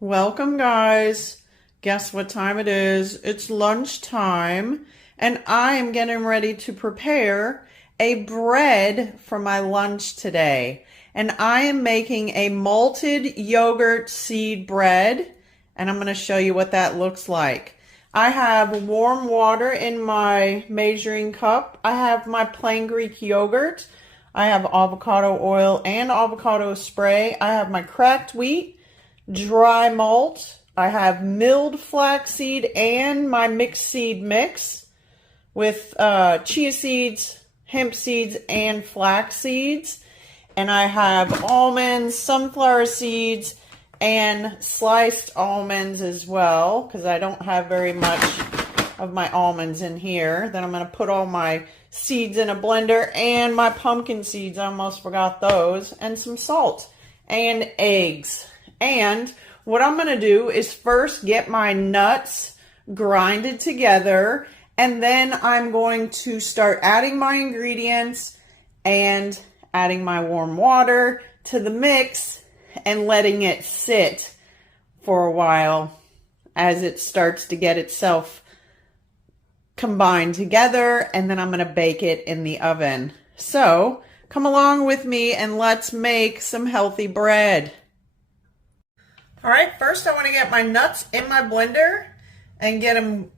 Welcome, guys. Guess what time it is? It's lunchtime, and I am getting ready to prepare a bread for my lunch today. And I am making a malted yogurt seed bread, and I'm going to show you what that looks like. I have warm water in my measuring cup. I have my plain Greek yogurt. I have avocado oil and avocado spray. I have my cracked wheat, dry malt. I have milled flaxseed and my mixed seed mix with chia seeds, hemp seeds, and flax seeds. And I have almonds, sunflower seeds, and sliced almonds as well, because I don't have very much of my almonds in here. Then I'm going to put all my seeds in a blender and my pumpkin seeds, I almost forgot those, and some salt and eggs. And what I'm going to do is first get my nuts grinded together, and then I'm going to start adding my ingredients and adding my warm water to the mix and letting it sit for a while as it starts to get itself combined together, and then I'm going to bake it in the oven. So come along with me and let's make some healthy bread. All right, first I want to get my nuts in my blender and get them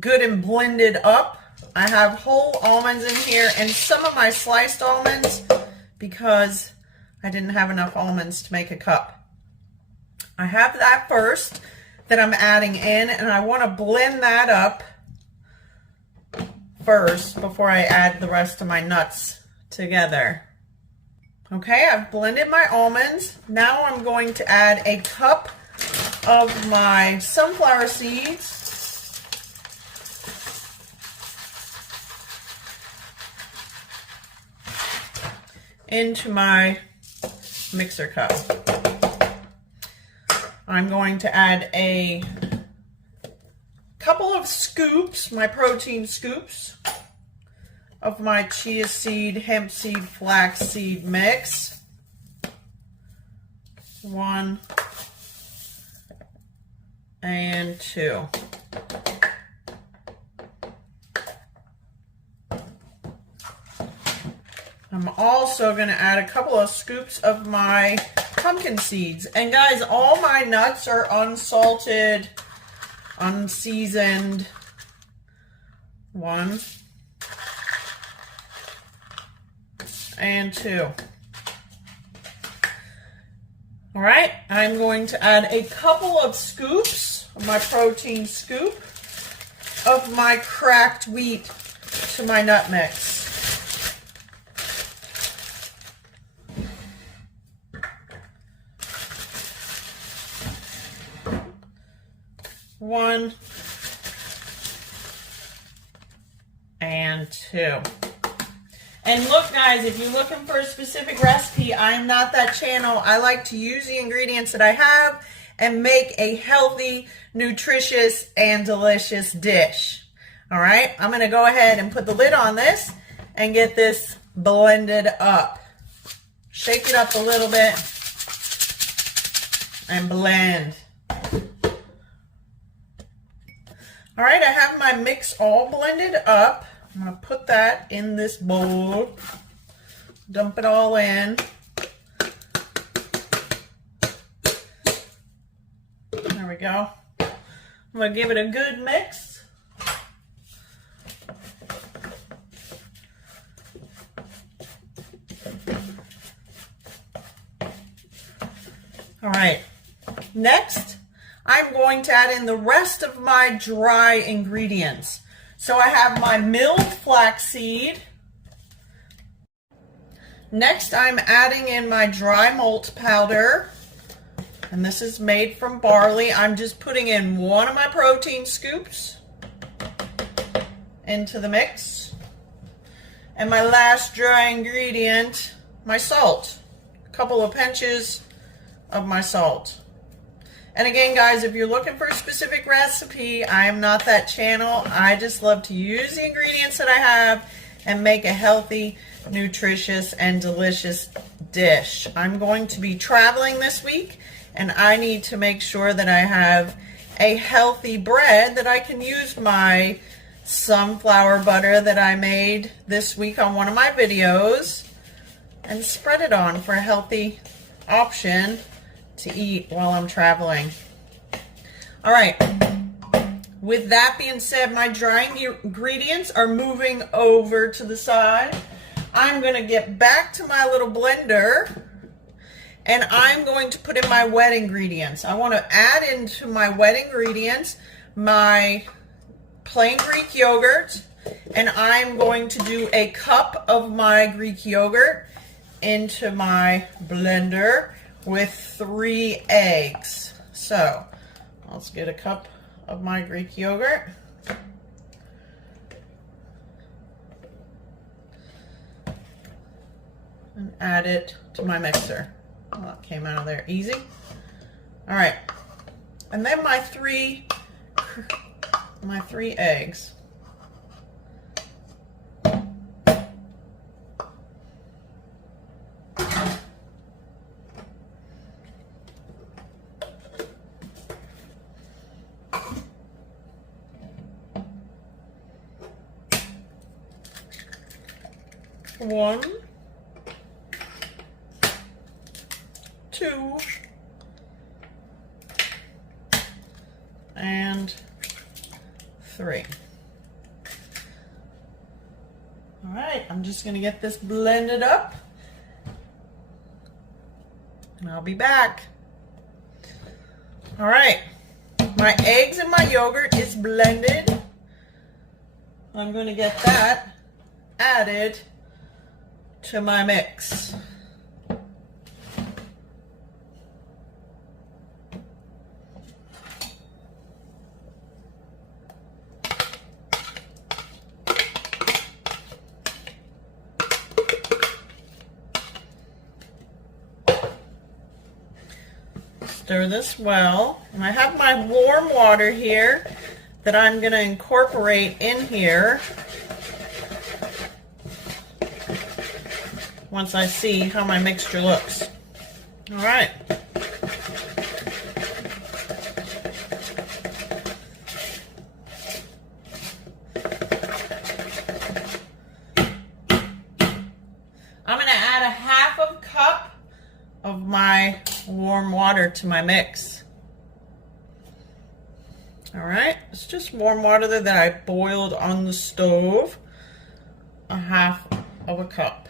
good and blended up. I have whole almonds in here and some of my sliced almonds because I didn't have enough almonds to make a cup. I have that first that I'm adding in, and I want to blend that up first before I add the rest of my nuts together. Okay, I've blended my almonds. Now I'm going to add a cup of my sunflower seeds. Into my mixer cup. I'm going to add a couple of scoops, my protein scoops, of my chia seed, hemp seed, flax seed mix. 1 and 2. I'm also going to add a couple of scoops of my pumpkin seeds. And guys, all my nuts are unsalted, unseasoned. 1 and 2. All right, I'm going to add a couple of scoops of my protein scoop of my cracked wheat to my nut mix. One and 2. And look, guys, if you're looking for a specific recipe, I'm not that channel. I like to use the ingredients that I have and make a healthy, nutritious, and delicious dish. All right, I'm going to go ahead and put the lid on this and get this blended up. Shake it up a little bit and blend. All right, I have my mix all blended up. I'm going to put that in this bowl, dump it all in. There we go. I'm going to give it a good mix. All right, next I'm going to add in the rest of my dry ingredients. So I have my milled flaxseed. Next, I'm adding in my dry malt powder. And this is made from barley. I'm just putting in 1 of my protein scoops into the mix. And my last dry ingredient, my salt. A couple of pinches of my salt. And again, guys, if you're looking for a specific recipe, I am not that channel. I just love to use the ingredients that I have and make a healthy, nutritious, and delicious dish. I'm going to be traveling this week, and I need to make sure that I have a healthy bread that I can use my sunflower butter that I made this week on one of my videos and spread it on for a healthy option to eat while I'm traveling. All right, with that being said, my dry ingredients are moving over to the side. I'm gonna get back to my little blender and I'm going to put in my wet ingredients. I want to add into my wet ingredients my plain Greek yogurt, and I'm going to do a cup of my Greek yogurt into my blender with 3 eggs. So let's get a cup of my Greek yogurt. And add it to my mixer. Oh, that came out of there easy. All right, and then my three eggs. One, 2, and 3. All right, I'm just going to get this blended up, and I'll be back. All right, my eggs and my yogurt is blended. I'm going to get that added to my mix. Stir this well, and I have my warm water here that I'm going to incorporate in here once I see how my mixture looks. All right. I'm going to add a half of a cup of my warm water to my mix. All right, it's just warm water that I boiled on the stove, a half of a cup.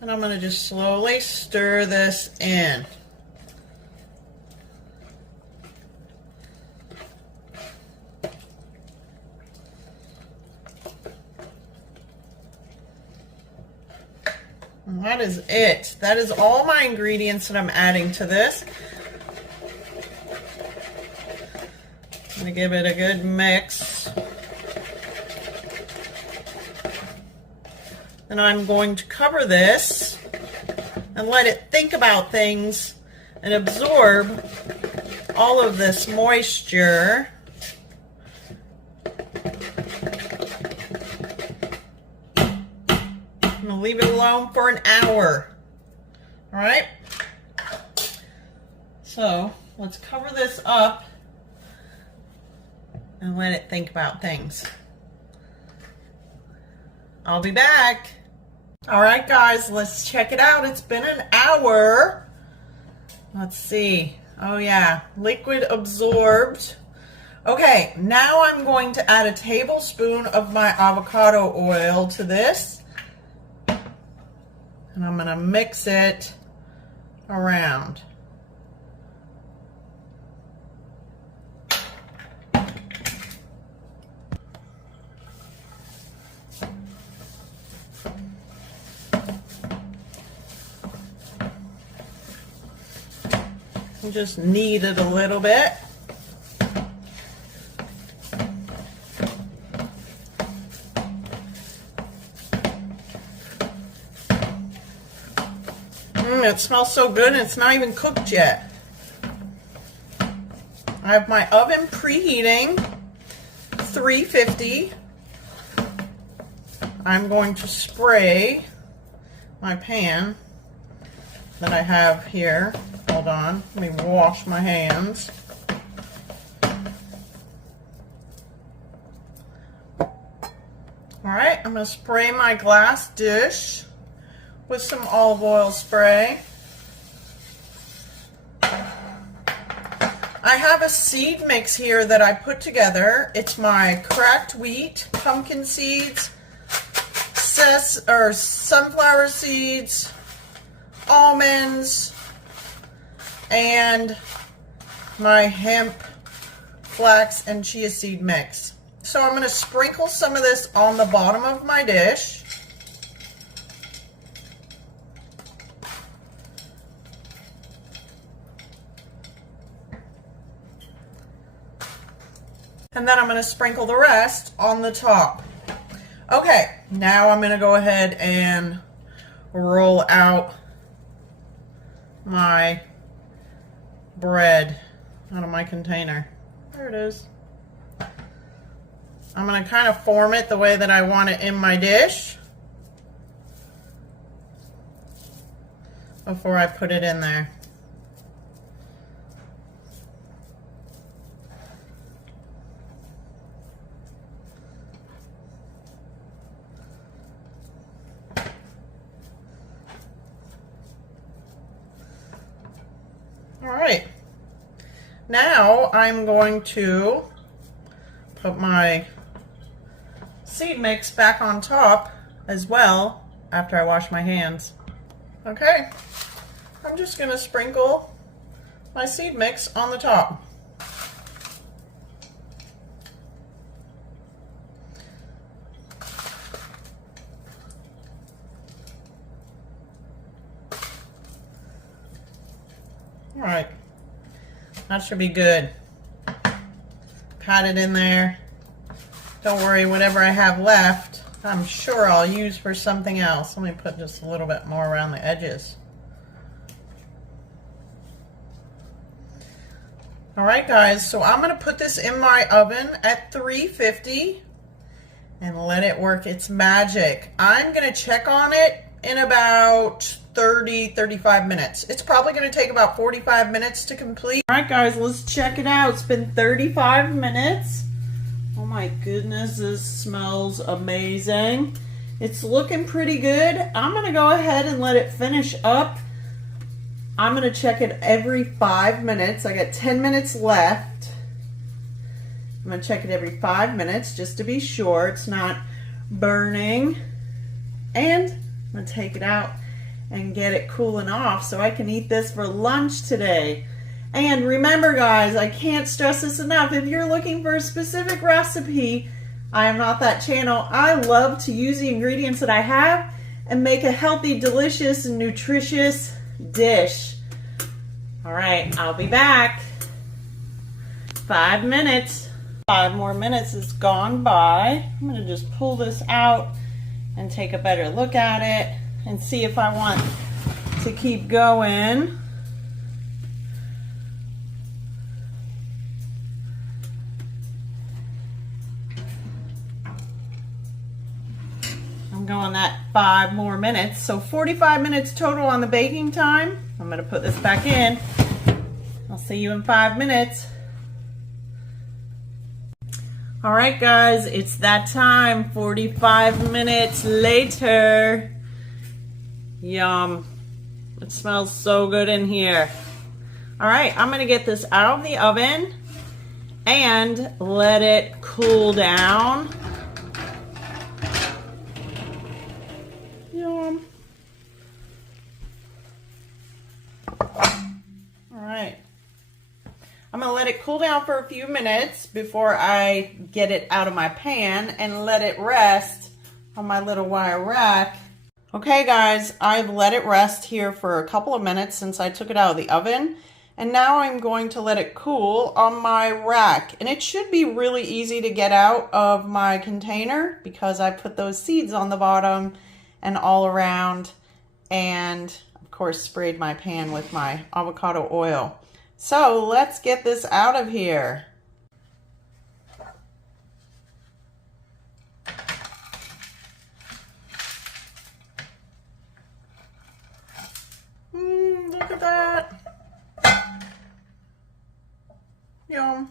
And I'm going to just slowly stir this in. And that is it. That is all my ingredients that I'm adding to this. I'm going to give it a good mix. Then I'm going to cover this and let it think about things and absorb all of this moisture. I'm going to leave it alone for an hour. All right? So let's cover this up and let it think about things. I'll be back. All right, guys, let's check it out. It's been an hour. Let's see. Oh, yeah, liquid absorbed. Okay, now I'm going to add a tablespoon of my avocado oil to this. And I'm going to mix it around. Just knead it a little bit. It smells so good and it's not even cooked yet. I have my oven preheating, 350. I'm going to spray my pan that I have here Hold on, let me wash my hands. All right, I'm gonna spray my glass dish with some olive oil spray. I have a seed mix here that I put together. It's my cracked wheat, pumpkin seeds, sunflower seeds, almonds, and my hemp, flax, and chia seed mix. So I'm going to sprinkle some of this on the bottom of my dish. And then I'm going to sprinkle the rest on the top. Okay, now I'm going to go ahead and roll out my bread out of my container. There it is. I'm going to kind of form it the way that I want it in my dish before I put it in there. All right, now I'm going to put my seed mix back on top as well after I wash my hands. Okay, I'm just going to sprinkle my seed mix on the top. All right, that should be good. Pat it in there. Don't worry, whatever I have left, I'm sure I'll use for something else. Let me put just a little bit more around the edges. All right, guys, so I'm gonna put this in my oven at 350 and let it work its magic. I'm gonna check on it in about 35 minutes. It's probably gonna take about 45 minutes to complete. All right, guys, let's check it out. It's been 35 minutes. Oh my goodness, this smells amazing. It's looking pretty good. I'm gonna go ahead and let it finish up. I'm gonna check it every 5 minutes. I got 10 minutes left. I'm gonna check it every 5 minutes just to be sure it's not burning. And I'm gonna take it out and get it cooling off so I can eat this for lunch today. And remember, guys, I can't stress this enough. If you're looking for a specific recipe, I am not that channel. I love to use the ingredients that I have and make a healthy, delicious, and nutritious dish. All right, I'll be back. 5 minutes. 5 more minutes has gone by. I'm going to just pull this out and take a better look at it and see if I want to keep going. I'm going that 5 more minutes, so 45 minutes total on the baking time. I'm going to put this back in. I'll see you in 5 minutes. All right, guys, it's that time. 45 minutes later. Yum. It smells so good in here. All right, I'm going to get this out of the oven and let it cool down. Yum. All right. I'm going to let it cool down for a few minutes before I get it out of my pan and let it rest on my little wire rack. Okay, guys, I've let it rest here for a couple of minutes since I took it out of the oven. And now I'm going to let it cool on my rack. And it should be really easy to get out of my container because I put those seeds on the bottom and all around. And, of course, sprayed my pan with my avocado oil. So let's get this out of here. Look at that. Yum.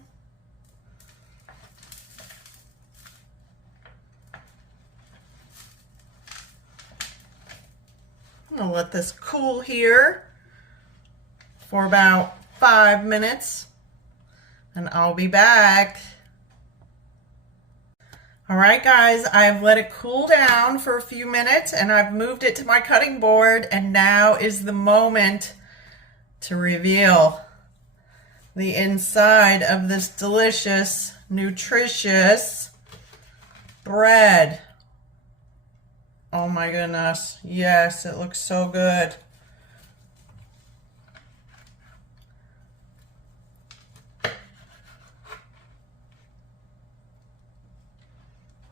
I'm gonna let this cool here for about 5 minutes and I'll be back. All right, guys, I've let it cool down for a few minutes and I've moved it to my cutting board, and now is the moment to reveal the inside of this delicious, nutritious bread. Oh my goodness, yes, it looks so good.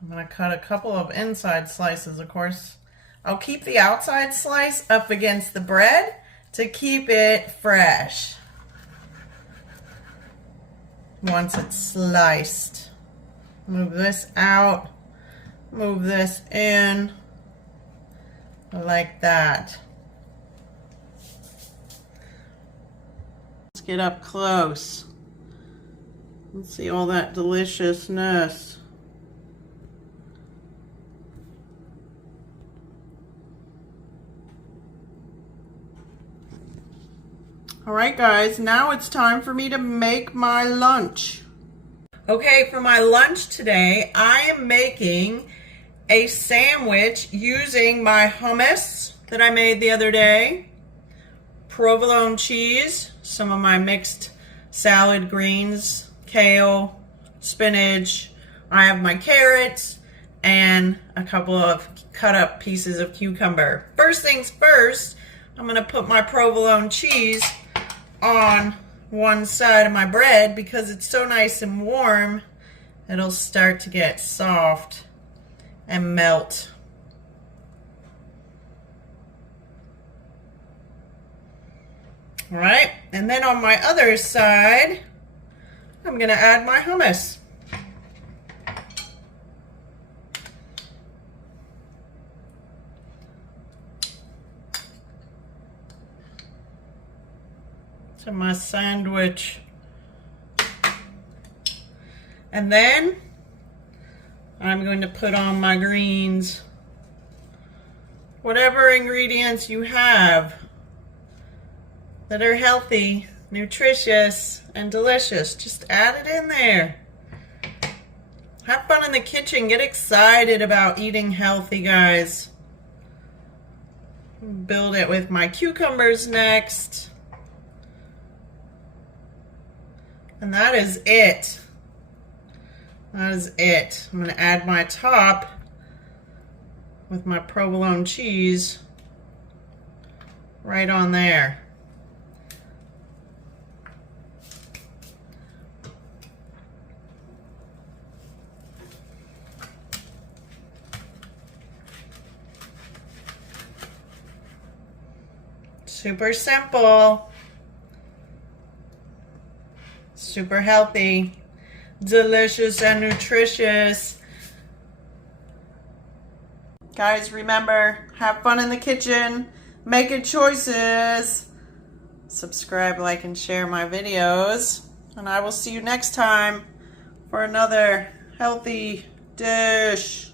I'm going to cut a couple of inside slices, of course. I'll keep the outside slice up against the bread to keep it fresh once it's sliced. Move this out, move this in, like that. Let's get up close. Let's see all that deliciousness. All right, guys, now it's time for me to make my lunch. Okay, for my lunch today, I am making a sandwich using my hummus that I made the other day, provolone cheese, some of my mixed salad greens, kale, spinach. I have my carrots and a couple of cut up pieces of cucumber. First things first, I'm gonna put my provolone cheese on one side of my bread because it's so nice and warm, it'll start to get soft and melt. All right, and then on my other side, I'm gonna add my hummus. To my sandwich. And then I'm going to put on my greens. Whatever ingredients you have that are healthy, nutritious, and delicious, just add it in there. Have fun in the kitchen. Get excited about eating healthy, guys. Build it with my cucumbers next. And that is it. That is it. I'm going to add my top with my provolone cheese right on there. Super simple. Super healthy, delicious, and nutritious. Guys, remember, have fun in the kitchen, make good choices, subscribe, like, and share my videos, and I will see you next time for another healthy dish.